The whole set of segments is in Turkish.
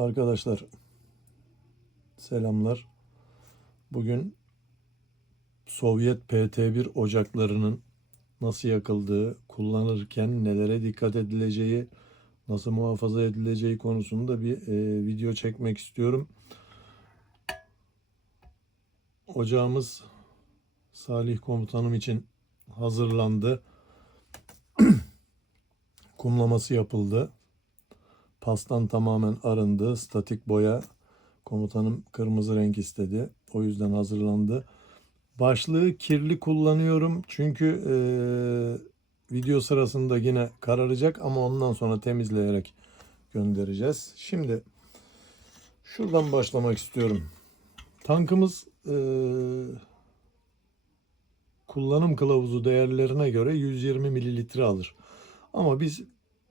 Arkadaşlar selamlar. Bugün Sovyet PT-1 ocaklarının nasıl yakıldığı, kullanırken nelere dikkat edileceği, nasıl muhafaza edileceği konusunda bir video çekmek istiyorum. Ocağımız Salih komutanım için hazırlandı. Kumlaması yapıldı. Pastan tamamen arındı. Statik boya, komutanım kırmızı renk istedi. O yüzden hazırlandı. Başlığı kirli kullanıyorum çünkü video sırasında yine kararacak ama ondan sonra temizleyerek göndereceğiz. Şimdi şuradan başlamak istiyorum. Tankımız kullanım kılavuzu değerlerine göre 120 mililitre alır. Ama biz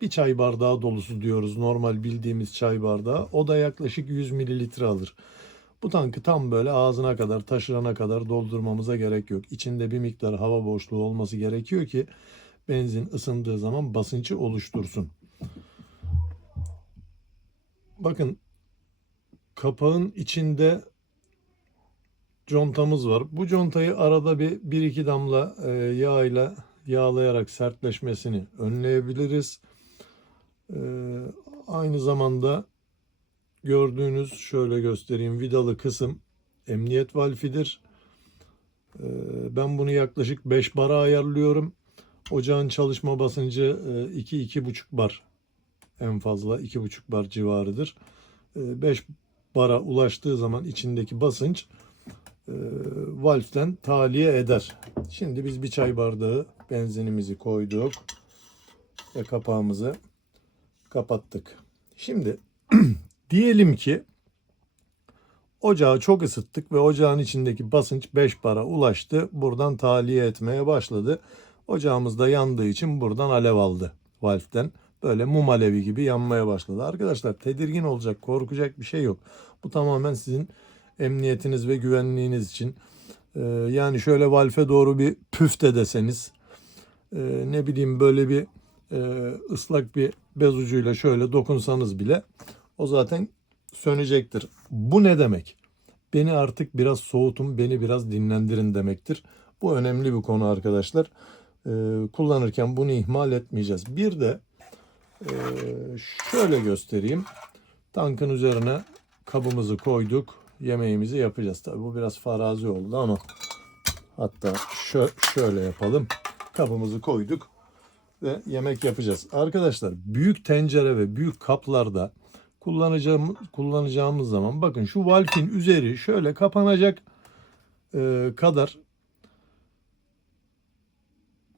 bir çay bardağı dolusu diyoruz, normal bildiğimiz çay bardağı. O da yaklaşık 100 mililitre alır. Bu tankı tam böyle ağzına kadar, taşırana kadar doldurmamıza gerek yok. İçinde bir miktar hava boşluğu olması gerekiyor ki benzin ısındığı zaman basıncı oluştursun. Bakın, kapağın içinde contamız var. Bu contayı arada bir iki damla yağ yağlayarak sertleşmesini önleyebiliriz. Aynı zamanda gördüğünüz, şöyle göstereyim, vidalı kısım emniyet valfidir. Ben bunu yaklaşık 5 bara ayarlıyorum. Ocağın çalışma basıncı 2-2,5 bar, en fazla 2,5 bar civarıdır. 5 bara ulaştığı zaman içindeki basınç valften tahliye eder. Şimdi biz bir çay bardağı benzinimizi koyduk ve kapağımızı kapattık. Şimdi diyelim ki ocağı çok ısıttık ve ocağın içindeki basınç 5 bara ulaştı. Buradan tahliye etmeye başladı. Ocağımız da yandığı için buradan alev aldı valften. Böyle mum alevi gibi yanmaya başladı. Arkadaşlar, tedirgin olacak, korkacak bir şey yok. Bu tamamen sizin emniyetiniz ve güvenliğiniz için. Yani şöyle valfe doğru bir püf de deseniz, ne bileyim, böyle bir ıslak bir bez ucuyla şöyle dokunsanız bile o zaten sönecektir. Bu ne demek? Beni artık biraz soğutun, beni biraz dinlendirin demektir. Bu önemli bir konu arkadaşlar. Kullanırken bunu ihmal etmeyeceğiz. Bir de şöyle göstereyim. Tankın üzerine kabımızı koyduk. Yemeğimizi yapacağız. Tabii bu biraz farazi oldu ama hatta şöyle yapalım. Kabımızı koyduk ve yemek yapacağız. Arkadaşlar, büyük tencere ve büyük kaplarda kullanacağımız zaman bakın, şu valfin üzeri şöyle kapanacak kadar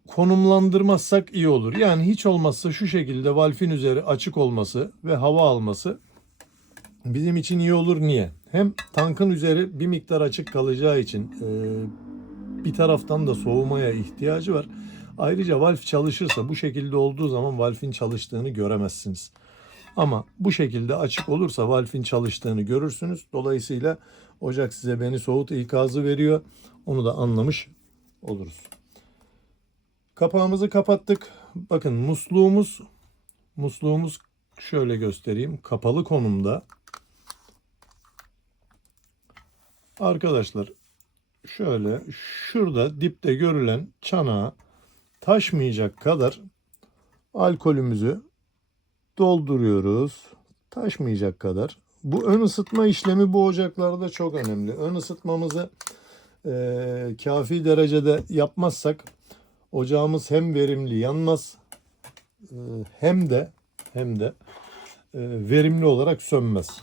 konumlandırmazsak iyi olur. Yani hiç olmazsa şu şekilde valfin üzeri açık olması ve hava alması bizim için iyi olur. Niye? Hem tankın üzeri bir miktar açık kalacağı için bir taraftan da soğumaya ihtiyacı var. Ayrıca valf çalışırsa, bu şekilde olduğu zaman valfin çalıştığını göremezsiniz. Ama bu şekilde açık olursa valfin çalıştığını görürsünüz. Dolayısıyla ocak size beni soğut ikazı veriyor. Onu da anlamış oluruz. Kapağımızı kapattık. Bakın, musluğumuz şöyle göstereyim, kapalı konumda. Arkadaşlar, şöyle şurada dipte görülen çanağa taşmayacak kadar alkolümüzü dolduruyoruz. Taşmayacak kadar. Bu ön ısıtma işlemi bu ocaklarda çok önemli. Ön ısıtmamızı kafi derecede yapmazsak ocağımız hem verimli yanmaz, hem de verimli olarak sönmez.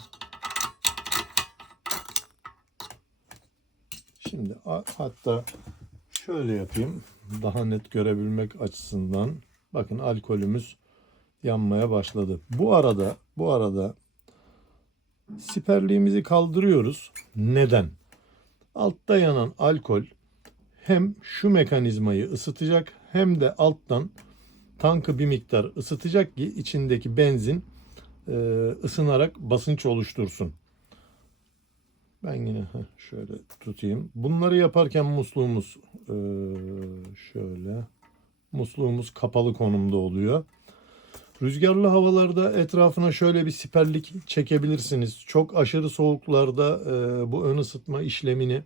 Şimdi hatta şöyle yapayım, daha net görebilmek açısından. Bakın, alkolümüz yanmaya başladı. Bu arada siperliğimizi kaldırıyoruz. Neden? Altta yanan alkol hem şu mekanizmayı ısıtacak hem de alttan tankı bir miktar ısıtacak ki içindeki benzin ısınarak basınç oluştursun. Ben yine şöyle tutayım. Bunları yaparken musluğumuz kapalı konumda oluyor. Rüzgarlı havalarda etrafına şöyle bir siperlik çekebilirsiniz. Çok aşırı soğuklarda bu ön ısıtma işlemini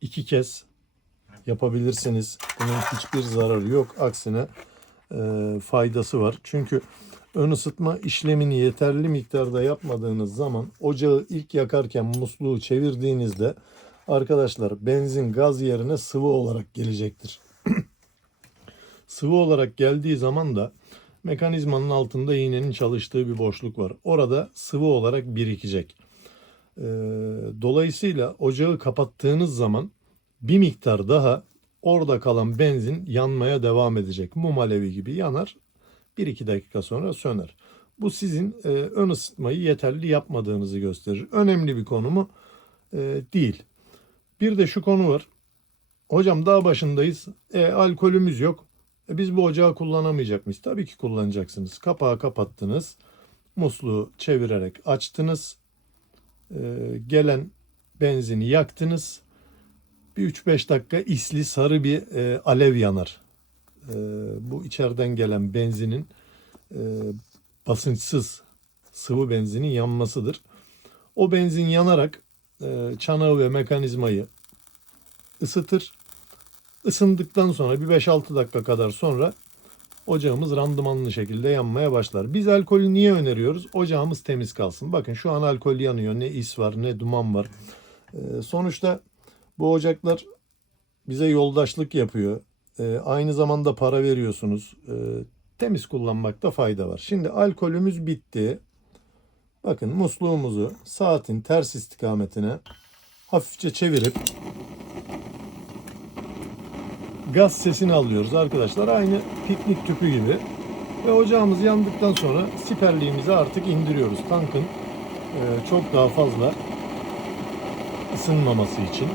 2 kez yapabilirsiniz. Bunun hiçbir zararı yok. Aksine faydası var. Çünkü ön ısıtma işlemini yeterli miktarda yapmadığınız zaman ocağı ilk yakarken musluğu çevirdiğinizde arkadaşlar benzin gaz yerine sıvı olarak gelecektir. Sıvı olarak geldiği zaman da mekanizmanın altında iğnenin çalıştığı bir boşluk var. Orada sıvı olarak birikecek. Dolayısıyla ocağı kapattığınız zaman bir miktar daha orada kalan benzin yanmaya devam edecek. Mum alevi gibi yanar. 1-2 dakika sonra söner. Bu sizin ön ısıtmayı yeterli yapmadığınızı gösterir. Önemli bir konu mu? Değil. Bir de şu konu var. Hocam dağ başındayız. Alkolümüz yok. Biz bu ocağı kullanamayacak mıyız? Tabii ki kullanacaksınız. Kapağı kapattınız. Musluğu çevirerek açtınız. Gelen benzini yaktınız. Bir 3-5 dakika isli sarı bir alev yanar. Bu içeriden gelen benzinin basınçsız sıvı benzinin yanmasıdır. O benzin yanarak çanağı ve mekanizmayı ısıtır. Isındıktan sonra bir 5-6 dakika kadar sonra ocağımız randımanlı şekilde yanmaya başlar. Biz alkolü niye öneriyoruz? Ocağımız temiz kalsın. Bakın şu an alkol yanıyor. Ne is var ne duman var. Sonuçta bu ocaklar bize yoldaşlık yapıyor. Aynı zamanda para veriyorsunuz. Temiz kullanmakta fayda var. Şimdi alkolümüz bitti. Bakın musluğumuzu saatin ters istikametine hafifçe çevirip gaz sesini alıyoruz arkadaşlar. Aynı piknik tüpü gibi. Ve ocağımız yandıktan sonra siperliğimizi artık indiriyoruz. Tankın çok daha fazla ısınmaması için.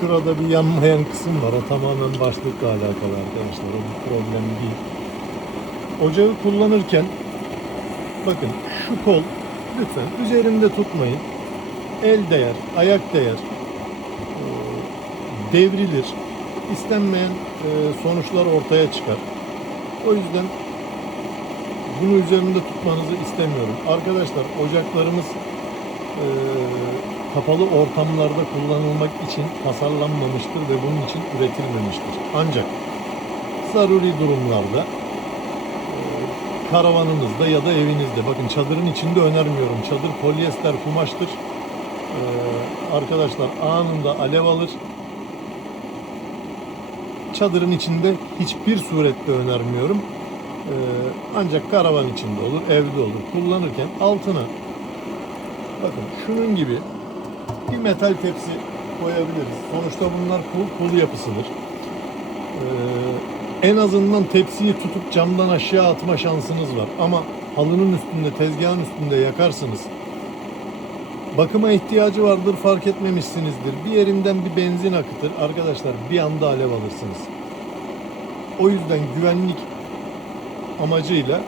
Şurada bir yanmayan kısım var. O tamamen başlıkla alakalı arkadaşlar. O bir problem değil. Ocağı kullanırken bakın şu kol lütfen üzerinde tutmayın. El değer, ayak değer. Devrilir. İstenmeyen sonuçlar ortaya çıkar. O yüzden bunu üzerinde tutmanızı istemiyorum. Arkadaşlar ocaklarımız kapalı ortamlarda kullanılmak için tasarlanmamıştır ve bunun için üretilmemiştir. Ancak zaruri durumlarda karavanınızda ya da evinizde, bakın çadırın içinde önermiyorum. Çadır polyester kumaştır. Arkadaşlar anında alev alır. Çadırın içinde hiçbir surette önermiyorum. Ancak karavan içinde olur, evde olur. Kullanırken altına bakın şunun gibi bir metal tepsi koyabiliriz. Sonuçta bunlar pul yapısıdır. En azından tepsiyi tutup camdan aşağı atma şansınız var. Ama halının üstünde, tezgahın üstünde yakarsınız. Bakıma ihtiyacı vardır, fark etmemişsinizdir. Bir yerinden bir benzin akıtır. Arkadaşlar bir anda alev alırsınız. O yüzden güvenlik amacıyla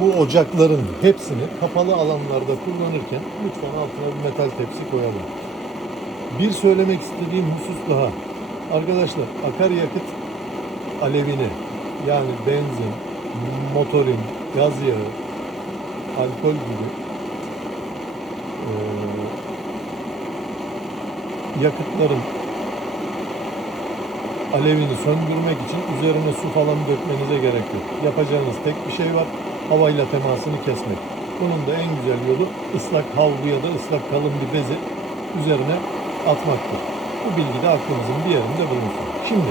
bu ocakların hepsini kapalı alanlarda kullanırken lütfen altına bir metal tepsi koyalım. Bir söylemek istediğim husus daha. Arkadaşlar akaryakıt alevini yani benzin, motorin, gaz yağı, alkol gibi yakıtların alevini söndürmek için üzerine su falan dökmenize gerek yok. Yapacağınız tek bir şey var. Havayla temasını kesmek. Bunun da en güzel yolu ıslak havlu ya da ıslak kalın bir bezi üzerine atmaktır. Bu bilgi de aklınızın bir yerinde bulunsun. Şimdi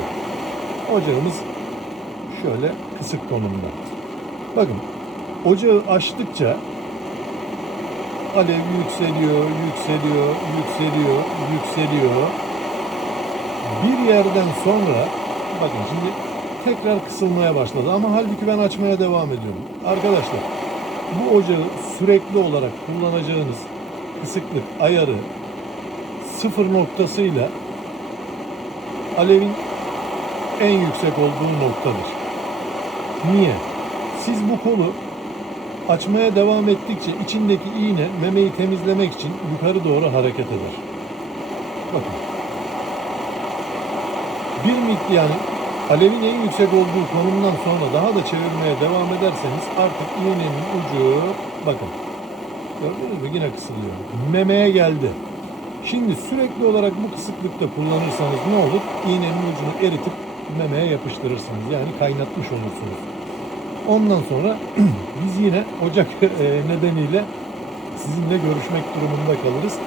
ocağımız şöyle kısık konumda. Bakın ocağı açtıkça alev yükseliyor, yükseliyor, yükseliyor, yükseliyor. Bir yerden sonra bakın şimdi tekrar kısılmaya başladı ama halbuki ben açmaya devam ediyorum. Arkadaşlar bu ocağı sürekli olarak kullanacağınız kısıklık ayarı sıfır noktasıyla alevin en yüksek olduğu noktadır. Niye? Siz bu kolu açmaya devam ettikçe içindeki iğne memeyi temizlemek için yukarı doğru hareket eder. Bakın. Bir miktar yani Alevin en yüksek olduğu konumdan sonra daha da çevirmeye devam ederseniz artık iğnenin ucu, bakın gördünüz mü, yine kısılıyor. Memeye geldi. Şimdi sürekli olarak bu kısıklıkta kullanırsanız ne olur? İğnenin ucunu eritip memeye yapıştırırsınız. Yani kaynatmış olursunuz. Ondan sonra biz yine ocak nedeniyle sizinle görüşmek durumunda kalırız.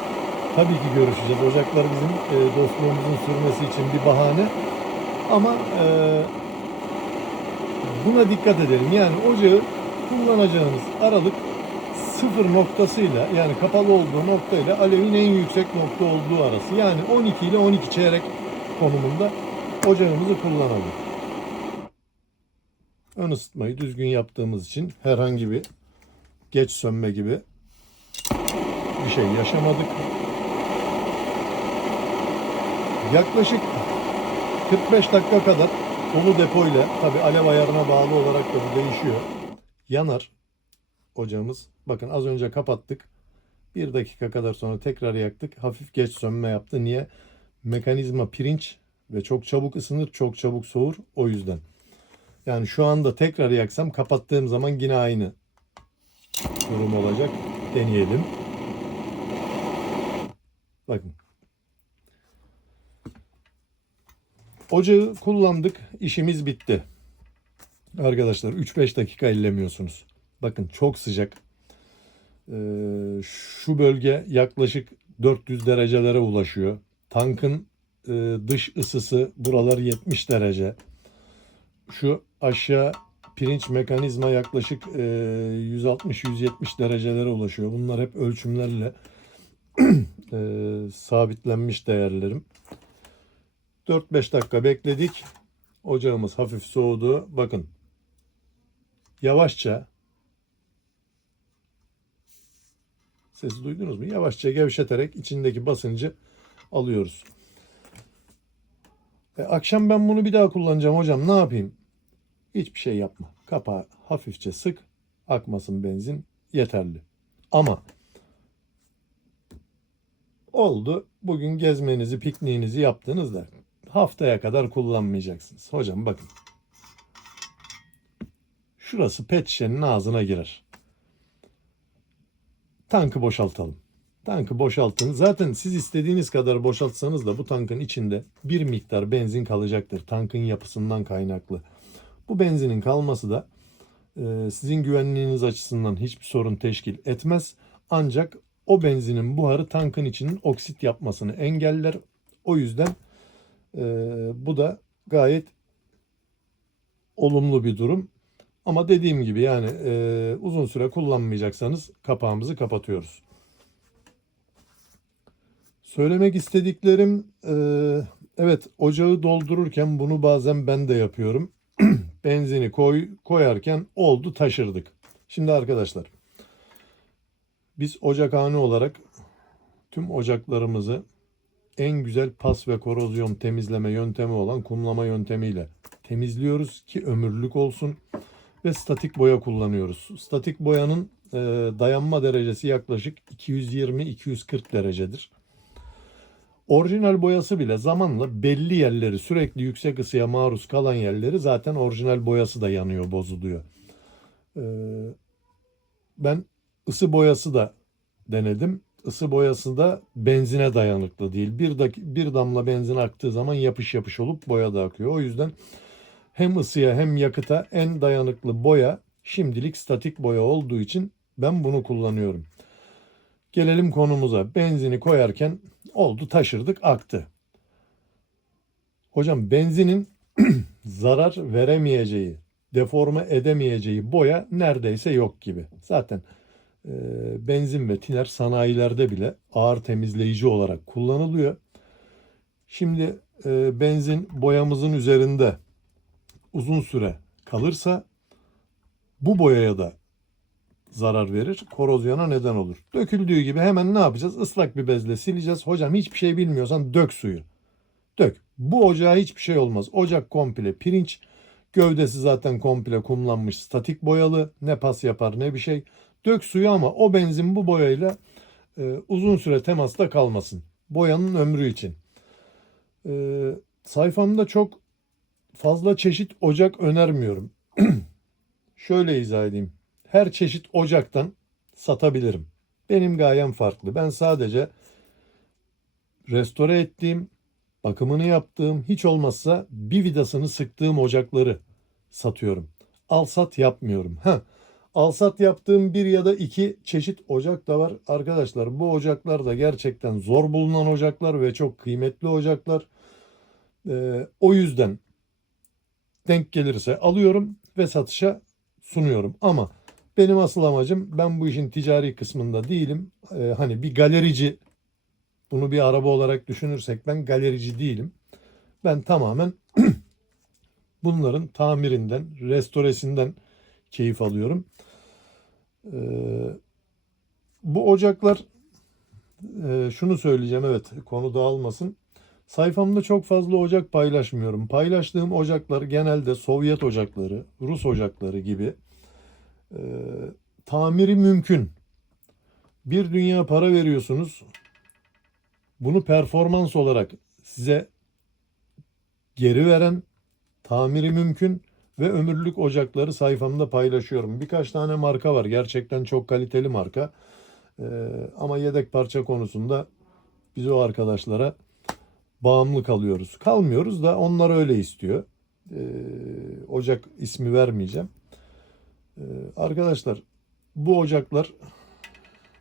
Tabii ki görüşeceğiz. Ocaklar bizim dostluğumuzun sürmesi için bir bahane. Ama buna dikkat edelim. Yani ocağı kullanacağınız aralık sıfır noktasıyla, yani kapalı olduğu noktayla alevin en yüksek nokta olduğu arası. Yani 12 ile 12 çeyrek konumunda ocağımızı kullanalım. Ön ısıtmayı düzgün yaptığımız için herhangi bir geç sönme gibi bir şey yaşamadık. Yaklaşık 45 dakika kadar dolu depoyla, tabi alev ayarına bağlı olarak da bu değişiyor, yanar ocağımız. Bakın az önce kapattık. 1 dakika kadar sonra tekrar yaktık. Hafif geç sönme yaptı. Niye? Mekanizma pirinç ve çok çabuk ısınır, çok çabuk soğur. O yüzden. Yani şu anda tekrar yaksam kapattığım zaman yine aynı durum olacak. Deneyelim. Bakın. Ocağı kullandık. İşimiz bitti. Arkadaşlar 3-5 dakika ellemiyorsunuz. Bakın çok sıcak. Şu bölge yaklaşık 400 derecelere ulaşıyor. Tankın dış ısısı buralar 70 derece. Şu aşağı pirinç mekanizma yaklaşık 160-170 derecelere ulaşıyor. Bunlar hep ölçümlerle sabitlenmiş değerlerim. 4-5 dakika bekledik. Ocağımız hafif soğudu. Bakın. Yavaşça, sesi duydunuz mu? Yavaşça gevşeterek içindeki basıncı alıyoruz. Akşam ben bunu bir daha kullanacağım hocam, ne yapayım? Hiçbir şey yapma. Kapağı hafifçe sık. Akmasın benzin. Yeterli. Ama oldu. Bugün gezmenizi, pikniğinizi yaptığınızda haftaya kadar kullanmayacaksınız. Hocam bakın. Şurası pet şişenin ağzına girer. Tankı boşaltalım. Tankı boşaltın. Zaten siz istediğiniz kadar boşaltsanız da bu tankın içinde bir miktar benzin kalacaktır. Tankın yapısından kaynaklı. Bu benzinin kalması da sizin güvenliğiniz açısından hiçbir sorun teşkil etmez. Ancak o benzinin buharı tankın içinin oksit yapmasını engeller. O yüzden bu da gayet olumlu bir durum. Ama dediğim gibi yani uzun süre kullanmayacaksanız kapağımızı kapatıyoruz. Söylemek istediklerim, evet, ocağı doldururken bunu bazen ben de yapıyorum. Benzini koyarken oldu taşırdık. Şimdi arkadaşlar, biz ocakhane olarak tüm ocaklarımızı en güzel pas ve korozyon temizleme yöntemi olan kumlama yöntemiyle temizliyoruz ki ömürlük olsun ve statik boya kullanıyoruz. Statik boyanın dayanma derecesi yaklaşık 220-240 derecedir. Orijinal boyası bile zamanla belli yerleri, sürekli yüksek ısıya maruz kalan yerleri zaten orijinal boyası da yanıyor, bozuluyor. Ben ısı boyası da denedim. Isı boyası da benzine dayanıklı değil. Bir damla benzin aktığı zaman yapış yapış olup boya da akıyor. O yüzden hem ısıya hem yakıta en dayanıklı boya şimdilik statik boya olduğu için ben bunu kullanıyorum. Gelelim konumuza. Benzini koyarken oldu taşırdık, aktı. Hocam benzinin zarar veremeyeceği, deforme edemeyeceği boya neredeyse yok gibi. Zaten benzin ve tiner sanayilerde bile ağır temizleyici olarak kullanılıyor. Şimdi benzin boyamızın üzerinde uzun süre kalırsa bu boyaya da zarar verir, korozyona neden olur. Döküldüğü gibi hemen ne yapacağız? Islak bir bezle sileceğiz. Hocam hiçbir şey bilmiyorsan dök suyu. Dök. Bu ocağa hiçbir şey olmaz. Ocak komple pirinç. Gövdesi zaten komple kumlanmış, statik boyalı. Ne pas yapar ne bir şey. Dök suyu ama o benzin bu boyayla uzun süre temasta kalmasın. Boyanın ömrü için. Sayfamda çok fazla çeşit ocak önermiyorum. Şöyle izah edeyim. Her çeşit ocaktan satabilirim. Benim gayem farklı. Ben sadece restore ettiğim, bakımını yaptığım, hiç olmazsa bir vidasını sıktığım ocakları satıyorum. Alsat yapmıyorum. Alsat yaptığım bir ya da iki çeşit ocak da var. Arkadaşlar bu ocaklar da gerçekten zor bulunan ocaklar ve çok kıymetli ocaklar. O yüzden denk gelirse alıyorum ve satışa sunuyorum. Ama benim asıl amacım, ben bu işin ticari kısmında değilim. Hani bir galerici, bunu bir araba olarak düşünürsek ben galerici değilim. Ben tamamen bunların tamirinden, restoresinden keyif alıyorum. Bu ocaklar, şunu söyleyeceğim, evet, konu dağılmasın. Sayfamda çok fazla ocak paylaşmıyorum. Paylaştığım ocaklar genelde Sovyet ocakları, Rus ocakları gibi. E, Tamiri mümkün. Bir dünya para veriyorsunuz. Bunu performans olarak size geri veren, tamiri mümkün ve ömürlük ocakları sayfamda paylaşıyorum. Birkaç tane marka var. Gerçekten çok kaliteli marka. Ama yedek parça konusunda biz o arkadaşlara bağımlı kalıyoruz. Kalmıyoruz da onlar öyle istiyor. Ocak ismi vermeyeceğim. Arkadaşlar, bu ocaklar,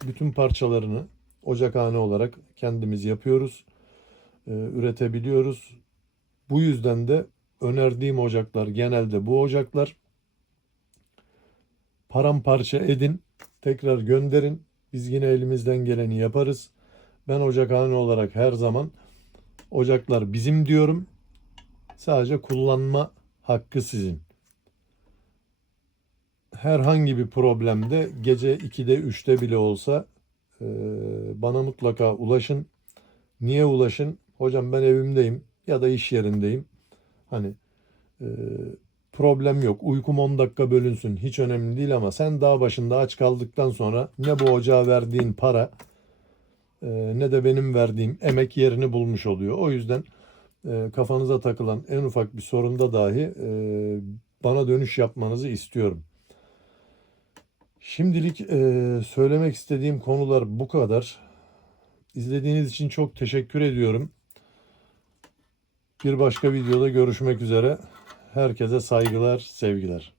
bütün parçalarını ocakhane olarak kendimiz yapıyoruz. Üretebiliyoruz. Bu yüzden de önerdiğim ocaklar genelde bu ocaklar. Paramparça edin, tekrar gönderin. Biz yine elimizden geleni yaparız. Ben ocakhane olarak her zaman ocaklar bizim diyorum. Sadece kullanma hakkı sizin. Herhangi bir problemde gece 2'de 3'te bile olsa bana mutlaka ulaşın. Niye ulaşın? Hocam ben evimdeyim ya da iş yerindeyim. Hani e, problem yok. Uykum 10 dakika bölünsün. Hiç önemli değil ama sen dağ başında aç kaldıktan sonra ne bu ocağa verdiğin para ne de benim verdiğim emek yerini bulmuş oluyor. O yüzden kafanıza takılan en ufak bir sorunda dahi bana dönüş yapmanızı istiyorum. Şimdilik söylemek istediğim konular bu kadar. İzlediğiniz için çok teşekkür ediyorum. Bir başka videoda görüşmek üzere. Herkese saygılar, sevgiler.